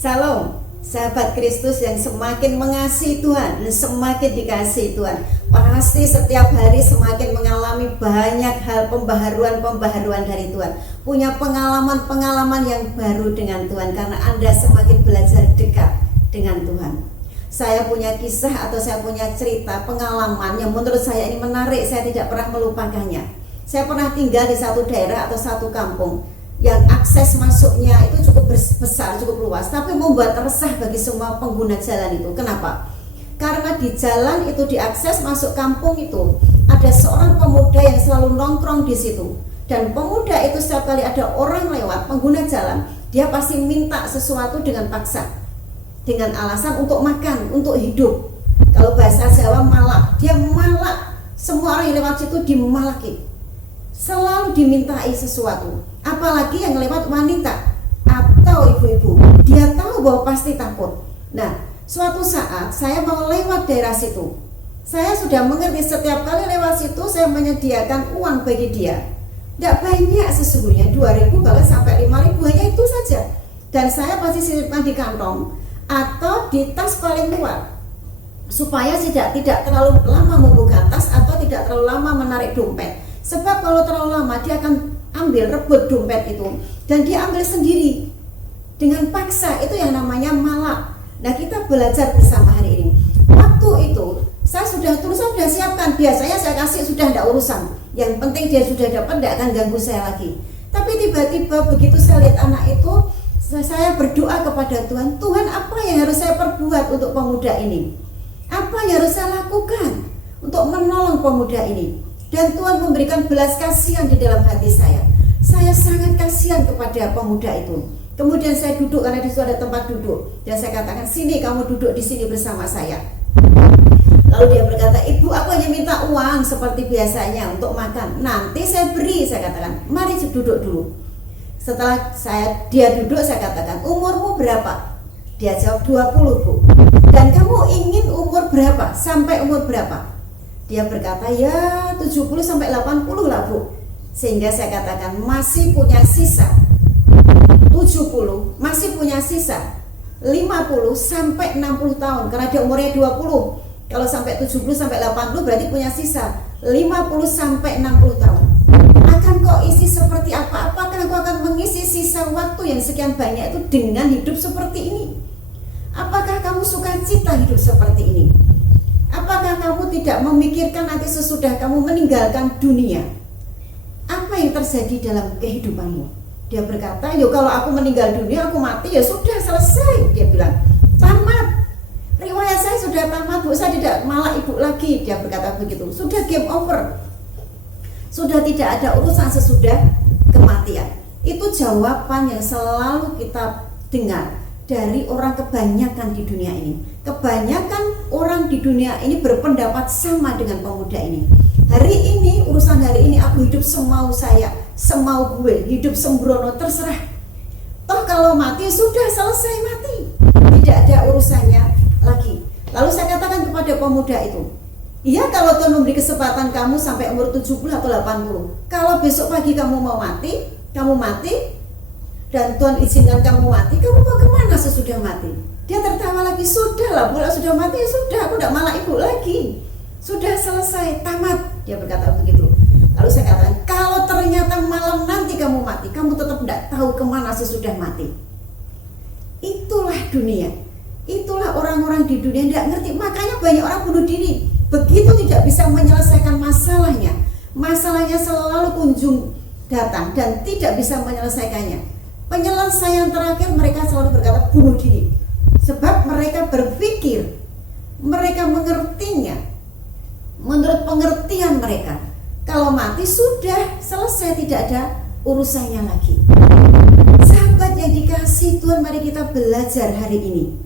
Salam, sahabat Kristus yang semakin mengasihi Tuhan dan semakin dikasihi Tuhan. Pasti setiap hari semakin mengalami banyak hal pembaharuan dari Tuhan. Punya pengalaman-pengalaman yang baru dengan Tuhan karena Anda semakin belajar dekat dengan Tuhan. Saya punya kisah atau saya punya cerita pengalaman yang menurut saya ini menarik, saya tidak pernah melupakannya. Saya pernah tinggal di satu daerah atau satu kampung yang akses masuknya itu cukup besar, cukup luas, tapi membuat resah bagi semua pengguna jalan itu. Kenapa? Karena di jalan itu, diakses masuk kampung itu, ada seorang pemuda yang selalu nongkrong di situ. Dan pemuda itu setiap kali ada orang lewat, pengguna jalan, dia pasti minta sesuatu dengan paksa, dengan alasan untuk makan, untuk hidup. Kalau bahasa Jawa malak, dia malak. Semua orang yang lewat situ dimalaki, selalu dimintai sesuatu. Apalagi yang lewat wanita atau ibu-ibu, dia tahu bahwa pasti takut. Nah, suatu saat saya mau lewat daerah situ, saya sudah mengerti setiap kali lewat situ saya menyediakan uang bagi dia. Tidak banyak sesungguhnya, 2.000 bahkan sampai 5.000, hanya itu saja. Dan saya pasti simpan di kantong atau di tas paling luar, supaya tidak terlalu lama membuka tas atau tidak terlalu lama menarik dompet. Sebab kalau terlalu lama dia akan ambil, rebut dompet itu, dan dia ambil sendiri dengan paksa. Itu yang namanya malak. Nah, kita belajar bersama hari ini. Waktu itu saya sudah siapkan. Biasanya saya kasih sudah tidak urusan, yang penting dia sudah dapat, tidak akan ganggu saya lagi. Tapi tiba-tiba begitu saya lihat anak itu, saya berdoa kepada Tuhan. Tuhan, apa yang harus saya perbuat untuk pemuda ini? Apa yang harus saya lakukan untuk menolong pemuda ini? Dan Tuhan memberikan belas kasihan di dalam hati saya. Saya sangat kasihan kepada pemuda itu. Kemudian saya duduk, karena di situ ada tempat duduk, dan saya katakan, sini kamu duduk di sini bersama saya. Lalu dia berkata, ibu, aku hanya minta uang seperti biasanya untuk makan. Nanti saya beri, saya katakan. Mari duduk dulu. Setelah dia duduk, saya katakan, umurmu berapa? Dia jawab 20, Bu. Dan kamu ingin umur berapa? Sampai umur berapa? Dia berkata, ya 70 sampai 80 lah, Bu. Sehingga saya katakan, masih punya sisa 70, masih punya sisa 50 sampai 60 tahun, karena dia umurnya 20. Kalau sampai 70 sampai 80 berarti punya sisa 50 sampai 60 tahun. Akan kau isi seperti apa? Apakah kau akan mengisi sisa waktu yang sekian banyak itu dengan hidup seperti ini? Apakah kamu suka cita hidup seperti ini? Apakah kamu tidak memikirkan nanti sesudah kamu meninggalkan dunia, apa yang terjadi dalam kehidupanmu? Dia berkata, yo kalau aku meninggal dunia, aku mati, ya sudah selesai. Dia bilang, tamat. Riwayat saya sudah tamat, Bu. Saya tidak malah ibu lagi. Dia berkata begitu. Sudah game over. Sudah tidak ada urusan sesudah kematian. Itu jawaban yang selalu kita dengar dari orang kebanyakan di dunia ini. Kebanyakan orang di dunia ini berpendapat sama dengan pemuda ini. Hari ini, urusan hari ini aku hidup semau saya, semau gue, hidup sembrono, terserah. Toh kalau mati sudah selesai mati, tidak ada urusannya lagi. Lalu saya katakan kepada pemuda itu, iya, kalau Tuhan memberi kesempatan kamu sampai umur 70 atau 80, kalau besok pagi kamu mau mati, kamu mati, dan Tuhan izinkan kamu mati, kamu mau kemana sesudah mati? Dia tertawa lagi, sudahlah, bulan sudah mati, ya sudah, aku tidak malah ibu lagi, sudah selesai, tamat. Dia berkata begitu. Lalu saya katakan, kalau ternyata malam nanti kamu mati, kamu tetap tidak tahu kemana sesudah mati. Itulah dunia, itulah orang-orang di dunia tidak ngerti. Makanya banyak orang bunuh diri, begitu tidak bisa menyelesaikan masalahnya. Masalahnya selalu kunjung datang dan tidak bisa menyelesaikannya. Penyelesaian terakhir mereka selalu berkata bunuh diri. Sebab mereka berpikir, mereka mengertinya menurut pengertian mereka, kalau mati sudah selesai, tidak ada urusannya lagi. Sahabat yang dikasihi Tuhan, mari kita belajar hari ini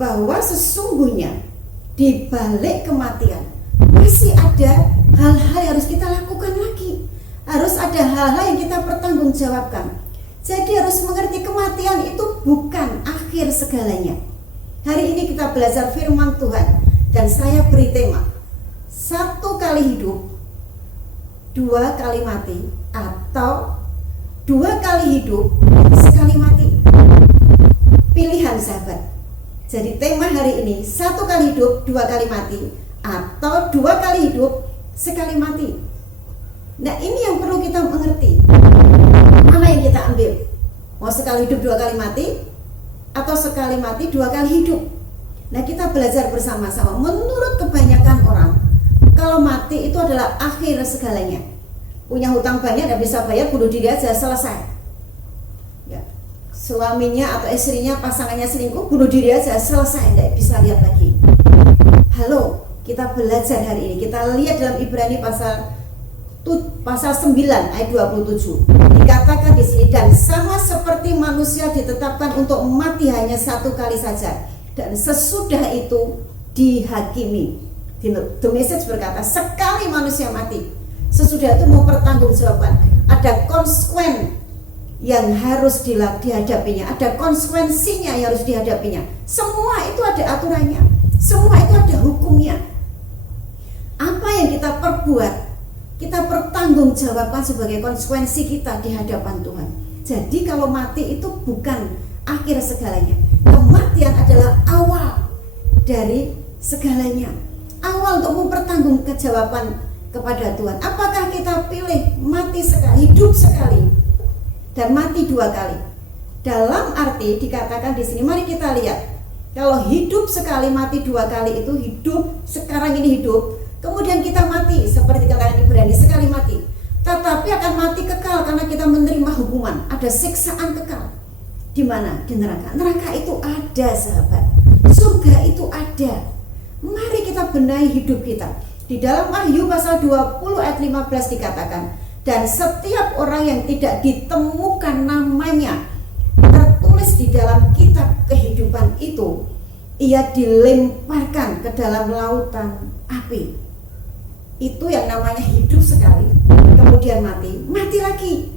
bahwa sesungguhnya di balik kematian masih ada hal-hal yang harus kita lakukan lagi. Harus ada hal-hal yang kita pertanggungjawabkan. Jadi harus mengerti kematian itu bukan akhir segalanya. Hari ini kita belajar firman Tuhan, dan saya beri tema 1 kali hidup, 2 kali mati, atau 2 kali hidup, sekali mati. pilihan sahabat. Jadi tema hari ini, 1 kali hidup, 2 kali mati, atau 2 kali hidup, sekali mati. Nah, ini yang perlu kita mengerti. Mana yang kita ambil? Mau sekali hidup 2 kali mati, atau sekali mati 2 kali hidup? Nah, kita belajar bersama-sama. Menurut kebanyakan orang, kalau mati itu adalah akhir segalanya. Punya hutang banyak, tidak bisa bayar, bunuh diri aja, selesai. Ya. Suaminya atau istrinya, pasangannya selingkuh, bunuh diri aja, selesai, tidak bisa lihat lagi. Halo, kita belajar hari ini. Kita lihat dalam Ibrani pasal 9 ayat 27. Dikatakan di sini, dan sama seperti manusia ditetapkan untuk mati hanya 1 kali saja, dan sesudah itu dihakimi. The Message berkata, sekali manusia mati, sesudah itu mau pertanggungjawaban, ada konsekuen yang harus dihadapinya, ada konsekuensinya yang harus dihadapinya. Semua itu ada aturannya, semua itu ada hukumnya. Apa yang kita perbuat, kita pertanggungjawabkan sebagai konsekuensi kita di hadapan Tuhan. Jadi kalau mati itu bukan akhir segalanya. Kematian adalah awal dari segalanya, awal untuk mempertanggungjawabkan kepada Tuhan. Apakah kita pilih mati sekali, hidup sekali, dan mati 2 kali? Dalam arti dikatakan di sini, mari kita lihat. Kalau hidup sekali, mati 2 kali itu hidup, sekarang ini hidup, kemudian kita mati, seperti dikatakan Ibrani, sekali mati. Tetapi akan mati kekal karena kita menerima hukuman, ada siksaan kekal. Di mana? Di neraka. Neraka itu ada, sahabat. Surga itu ada. Mari kita benahi hidup kita. Di dalam Wahyu pasal 20 ayat 15 dikatakan, dan setiap orang yang tidak ditemukan namanya tertulis di dalam kitab kehidupan itu, ia dilemparkan ke dalam lautan api. Itu yang namanya hidup sekali, kemudian mati, mati lagi.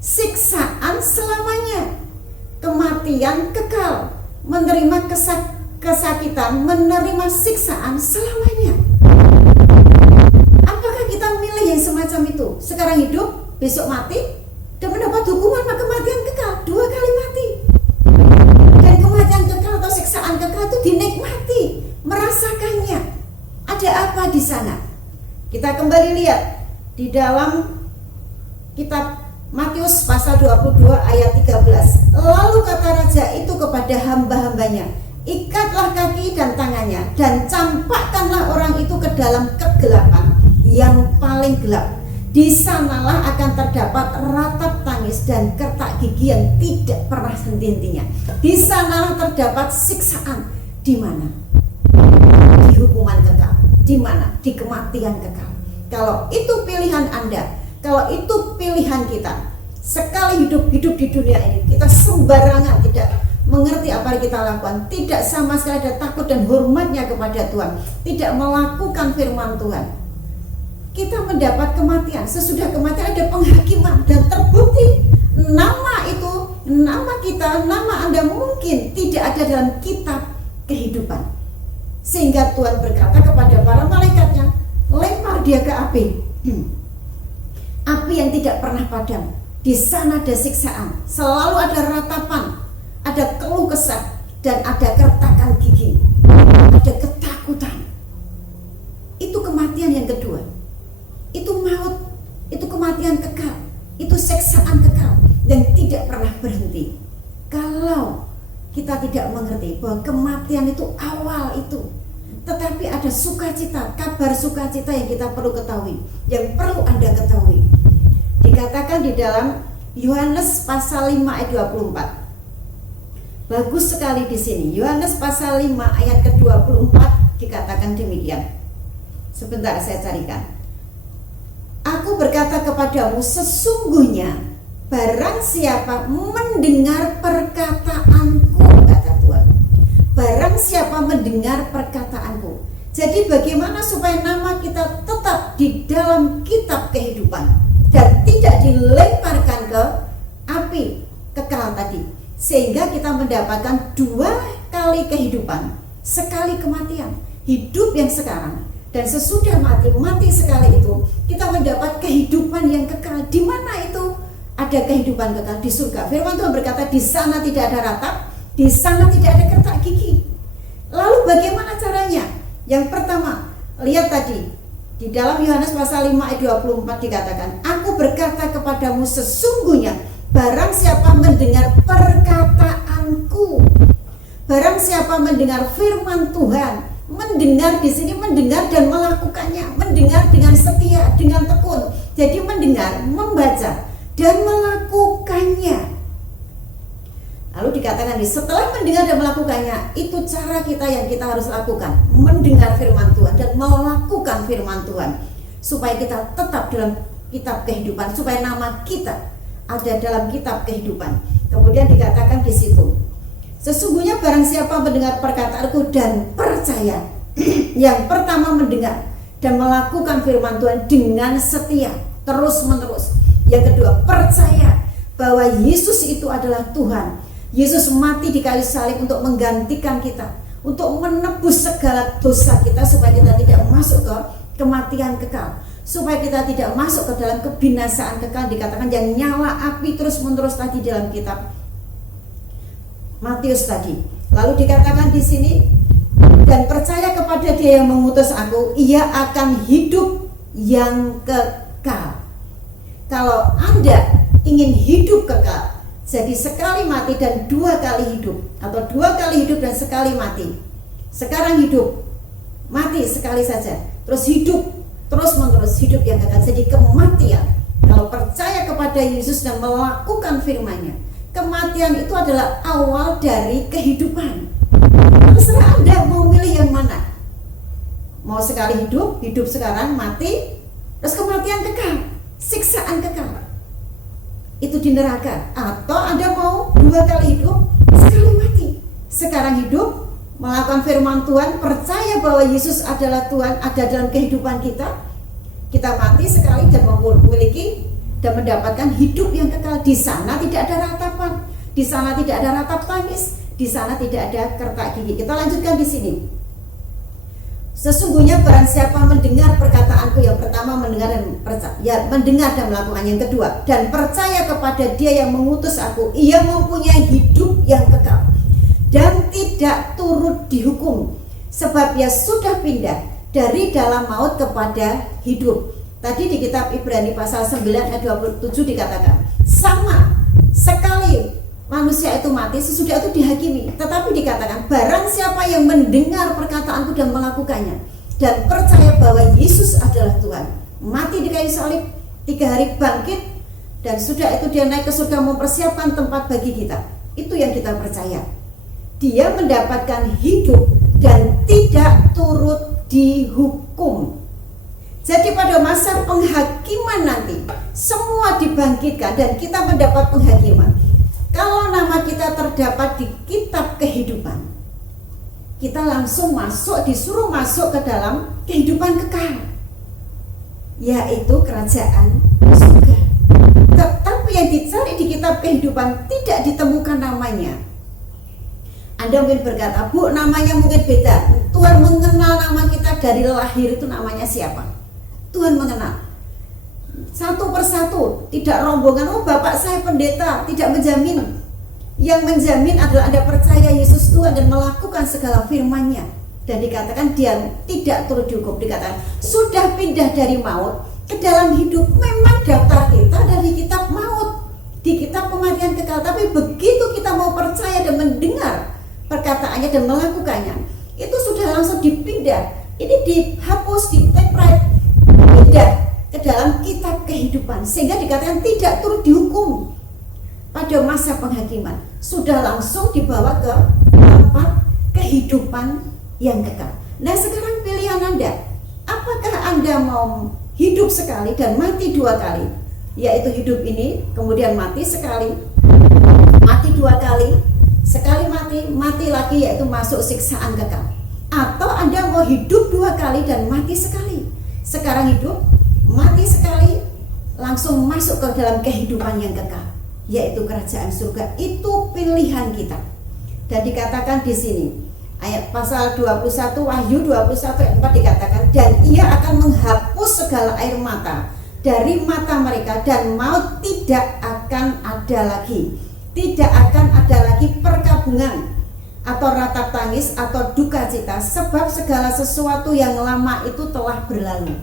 Siksaan selamanya, kematian kekal, menerima kesakitan, menerima siksaan selamanya. Apakah kita milih yang semacam itu? Sekarang hidup, besok mati, dan mendapat hukuman kematian kekal, 2 kali mati. Dan kematian kekal atau siksaan kekal itu dinikmati, merasakannya. Ada apa di sana? Kita kembali lihat di dalam kitab Matius pasal 22 ayat 13. Lalu kata raja itu kepada hamba-hambanya, ikatlah kaki dan tangannya, dan campakkanlah orang itu ke dalam kegelapan yang paling gelap. Di sanalah akan terdapat ratap tangis dan kertak gigi yang tidak pernah henti-hentinya. Di sanalah terdapat siksaan. Di mana? Di hukuman kekal. Di mana? Di kematian kekal. Kalau itu pilihan Anda, kalau itu pilihan kita, sekali hidup di dunia ini, kita sembarangan tidak mengerti apa yang kita lakukan, tidak sama sekali ada takut dan hormatnya kepada Tuhan, tidak melakukan firman Tuhan, kita mendapat kematian. Sesudah kematian ada penghakiman, dan terbukti nama itu, nama kita, nama Anda mungkin tidak ada dalam kitab kehidupan. Sehingga Tuhan berkata kepada para malaikatnya, lempar dia ke api, api yang tidak pernah padam. Di sana ada siksaan, selalu ada ratapan, ada keluh kesah, dan ada kertakan gigi, ada ketakutan. Itu kematian yang kedua. Itu maut, itu kematian kekal, itu siksaan kekal yang tidak pernah berhenti. Kalau kita tidak mengerti bahwa kematian itu awal itu, tetapi ada sukacita, kabar sukacita yang kita perlu ketahui, yang perlu Anda ketahui. Dikatakan di dalam Yohanes pasal 5 ayat 24. Bagus sekali di sini. Yohanes pasal 5 ayat ke-24 dikatakan demikian. Sebentar saya carikan. Aku berkata kepadamu, sesungguhnya barang siapa mendengar perkataanku, kata Tuhan. Barang siapa mendengar perkataanku. Jadi bagaimana supaya nama kita tetap di dalam kitab kehidupan dan tidak dilemparkan ke api kekal tadi, sehingga kita mendapatkan 2 kali kehidupan, sekali kematian, hidup yang sekarang, dan sesudah mati sekali itu kita mendapat kehidupan yang kekal. Di mana itu ada kehidupan kekal? Di surga. Firman Tuhan berkata, di sana tidak ada ratap, Di sana tidak ada kertak gigi. Lalu bagaimana caranya? Yang pertama, lihat tadi di dalam Yohanes pasal 5 ayat 24 dikatakan, aku berkata kepadamu sesungguhnya barang siapa mendengar perkataanku, barang siapa mendengar firman Tuhan, mendengar di sini mendengar dan melakukannya, mendengar dengan setia, dengan tekun. Jadi mendengar, membaca dan melakukannya. Lalu dikatakan setelah mendengar dan melakukannya, itu cara kita yang kita harus lakukan, mendengar firman Tuhan dan melakukan firman Tuhan, supaya kita tetap dalam kitab kehidupan, supaya nama kita ada dalam kitab kehidupan. Kemudian dikatakan di situ, sesungguhnya barang siapa mendengar perkataanku dan percaya, yang pertama mendengar dan melakukan firman Tuhan dengan setia, terus menerus. Yang kedua, percaya bahwa Yesus itu adalah Tuhan. Yesus mati di kayu salib untuk menggantikan kita, untuk menebus segala dosa kita, supaya kita tidak masuk ke kematian kekal, supaya kita tidak masuk ke dalam kebinasaan kekal. Dikatakan yang nyala api terus menerus tadi dalam kitab Matius tadi. Lalu dikatakan di sini, dan percaya kepada Dia yang mengutus aku, ia akan hidup yang kekal. Kalau Anda ingin hidup kekal, jadi sekali mati dan 2 kali hidup, atau 2 kali hidup dan sekali mati. Sekarang hidup, mati sekali saja, terus hidup terus menerus, hidup yang kekal. Jadi kematian, kalau percaya kepada Yesus dan melakukan firman-Nya, kematian itu adalah awal dari kehidupan. Terserah Anda mau milih yang mana. Mau sekali hidup, hidup sekarang, mati, terus kematian kekal, siksaan kekal, itu di neraka. Atau Anda mau 2 kali hidup, sekali mati. Sekarang hidup, melakukan firman Tuhan, percaya bahwa Yesus adalah Tuhan, ada dalam kehidupan kita. Kita mati sekali dan memiliki dan mendapatkan hidup yang kekal. Di sana tidak ada ratapan, di sana tidak ada ratap tangis, di sana tidak ada kertak gigi. Kita lanjutkan di sini. Sesungguhnya barang siapa mendengar perkataanku, yang pertama mendengar dan percaya, ya, mendengar dan melakukan. Yang kedua, dan percaya kepada Dia yang mengutus aku, ia mempunyai hidup yang kekal dan tidak turut dihukum, sebab ia sudah pindah dari dalam maut kepada hidup. Tadi di kitab Ibrani pasal 9 ayat 27 dikatakan, sama sekali manusia itu mati, sesudah itu dihakimi. Tetapi dikatakan, barang siapa yang mendengar perkataanku dan melakukannya, dan percaya bahwa Yesus adalah Tuhan, mati di kayu salib, 3 hari bangkit, dan sudah itu Dia naik ke surga mempersiapkan tempat bagi kita. Itu yang kita percaya. Dia mendapatkan hidup dan tidak turut dihukum. Jadi pada masa penghakiman nanti, semua dibangkitkan dan kita mendapat penghakiman. Kalau nama kita terdapat di kitab kehidupan, kita langsung masuk, disuruh masuk ke dalam kehidupan kekal, yaitu kerajaan surga. Tetapi yang dicari di kitab kehidupan tidak ditemukan namanya. Anda mungkin berkata, Bu, namanya mungkin beda. Tuhan mengenal nama kita dari lahir, itu namanya siapa? Tuhan mengenal satu persatu, tidak rombongan. Oh, bapak saya pendeta, tidak menjamin. Yang menjamin adalah Anda percaya Yesus Tuhan dan melakukan segala firman-Nya. Dan dikatakan Dia tidak turut dihukum. Dikatakan sudah pindah dari maut ke dalam hidup. Memang daftar kita dari kitab maut, di kitab kematian kekal. Tapi begitu kita mau percaya dan mendengar perkataannya dan melakukannya, itu sudah langsung dipindah. Ini dihapus, di-typewrite, pindah ke dalam kitab kehidupan, sehingga dikatakan tidak turut dihukum pada masa penghakiman, sudah langsung dibawa ke tempat kehidupan yang kekal. Nah, sekarang pilihan Anda, apakah Anda mau hidup sekali dan mati 2 kali, yaitu hidup ini kemudian mati sekali, mati 2 kali, sekali mati, mati lagi, yaitu masuk siksaan kekal. Atau Anda mau hidup 2 kali dan mati sekali, sekarang hidup, mati sekali, langsung masuk ke dalam kehidupan yang kekal, yaitu kerajaan surga. Itu pilihan kita. Dan dikatakan di sini ayat pasal 21, Wahyu 21 ayat 4 dikatakan, dan Ia akan menghapus segala air mata dari mata mereka, dan maut tidak akan ada lagi. tidak akan ada lagi perkabungan atau ratap tangis atau duka cita, sebab segala sesuatu yang lama itu telah berlalu.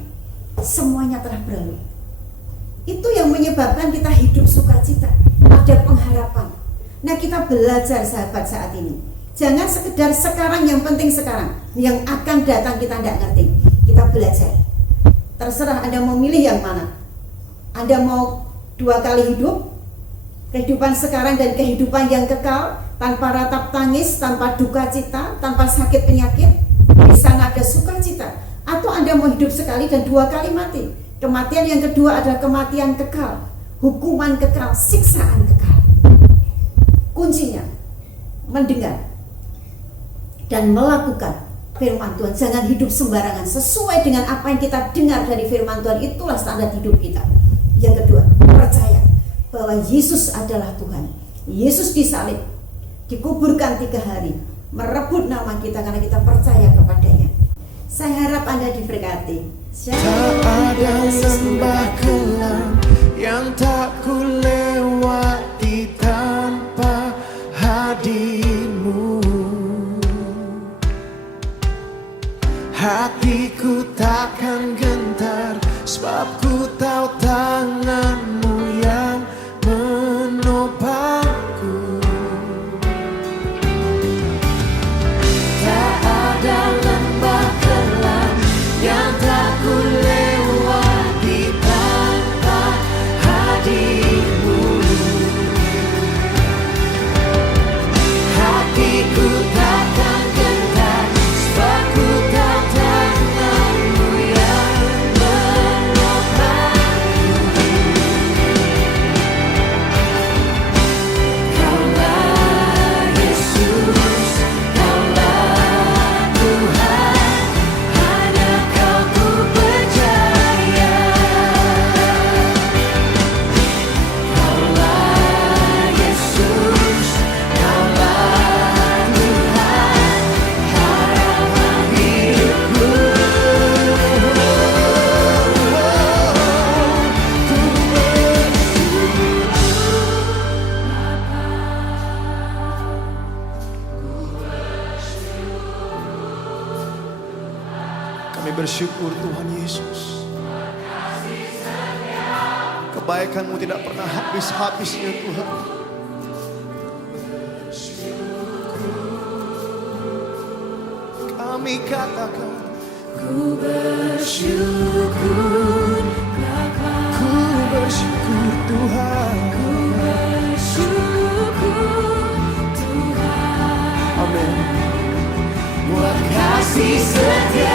Semuanya telah berlalu. Itu yang menyebabkan kita hidup sukacita, ada pengharapan. Nah, kita belajar sahabat saat ini, jangan sekedar sekarang, yang penting sekarang. Yang akan datang kita tidak ngerti. Kita belajar. Terserah Anda mau milih yang mana. Anda mau 2 kali hidup, kehidupan sekarang dan kehidupan yang kekal, tanpa ratap tangis, tanpa duka cita, tanpa sakit penyakit. Di sana ada sukacita. Atau Anda mau hidup sekali dan 2 kali mati. Kematian yang kedua adalah kematian kekal, hukuman kekal, siksaan kekal. Kuncinya mendengar dan melakukan firman Tuhan. Jangan hidup sembarangan, sesuai dengan apa yang kita dengar dari firman Tuhan. Itulah standar hidup kita. Yang kedua, percaya bahwa Yesus adalah Tuhan. Yesus disalib, dikuburkan 3 hari, merebut nama kita karena kita percaya kepadanya. Saya harap Anda diberkati. Tak ada lembah kelam yang tak ku lewati tanpa hadirmu. Hatiku takkan gentar, sebab ku tahu tanganmu yang menopangku. Tak ada lembah kelam yang tak ku lewati tanpa hadirmu. Hatiku takkan gentar, sebab ku tahu tanganmu yang menopangku. Kaulah Yesus, Kaulah Tuhan, hanya Kau ku percaya. Kaulah Yesus, Kaulah Tuhan, harapan hidupku. Kami bersyukur Tuhan Yesus, kebaikan-Mu tidak pernah habis-habisnya Tuhan. Kami katakan ku bersyukur, ku bersyukur Tuhan, ku bersyukur Tuhan. Amin. Buat kasih setia